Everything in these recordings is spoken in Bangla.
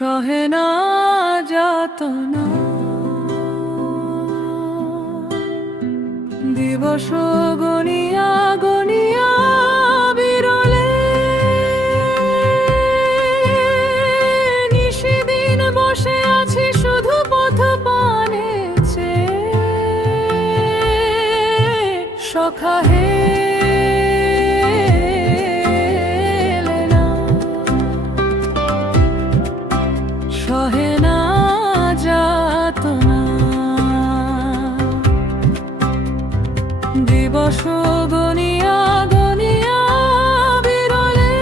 সহে না যাতনা দিবস গনিয়া গনিয়া বিরলে নিশিদিন বসে আছি শুধু পথ পানে সখা হে সহে না যাতনা দিবস গনিয়া গনিয়া বিরলে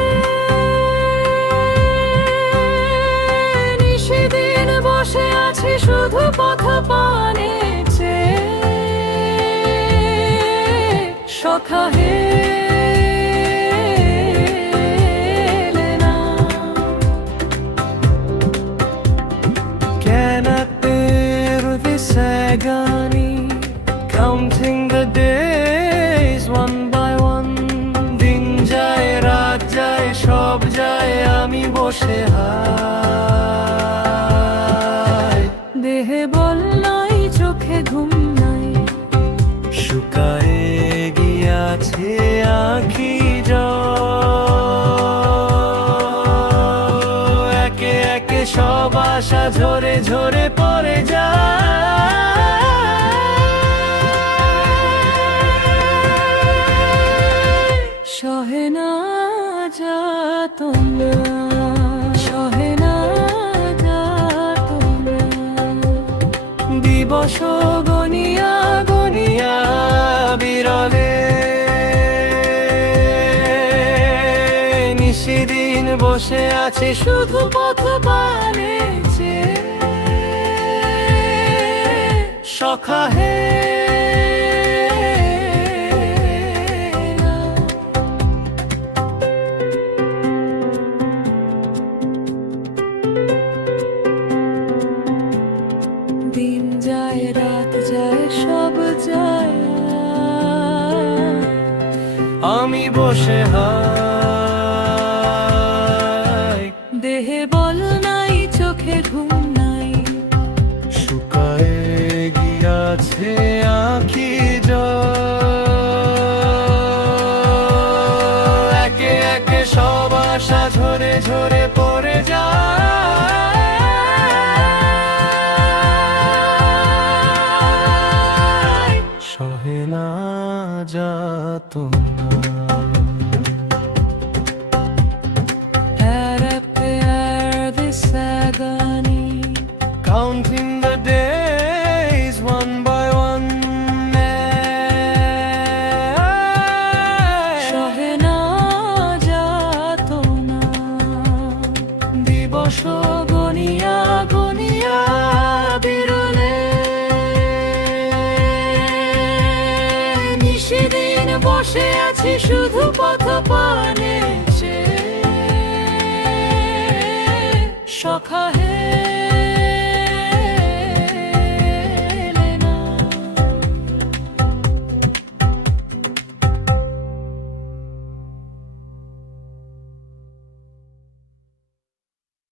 নিশিদিন বসে আছি শুধু পথ পানে সখা হে agony, counting the days one by one. Din jaye, raat jaye, shob jaye, ami boshe hai. Dehe bol nai, chokhe ghum nai, shukaye giyache aankhi jol. Eke eke shob asha jhore jhore pore jay. সহে না যাতনা সহে না যাতনা দিবস গনিয়া গনিয়া বিরলে নিশিদিন বসে আছে শুধু পথ পানে সখা হে দিন যায় রাত যায় সব যায় আমি বসে হাই দেহে বল নাই চোখে ঘুম নাই শুকায়ে গিয়াছে আঁখি জল একে একে সব আশা ঝরে ঝরে পড়ে যায় সহে না যাতনা counting the days one by one. সহে না যাতনা দিবস গনিয়া গনিয়া বিরলে নিশিদিন বসে আছি শুধু পথ পানে সখা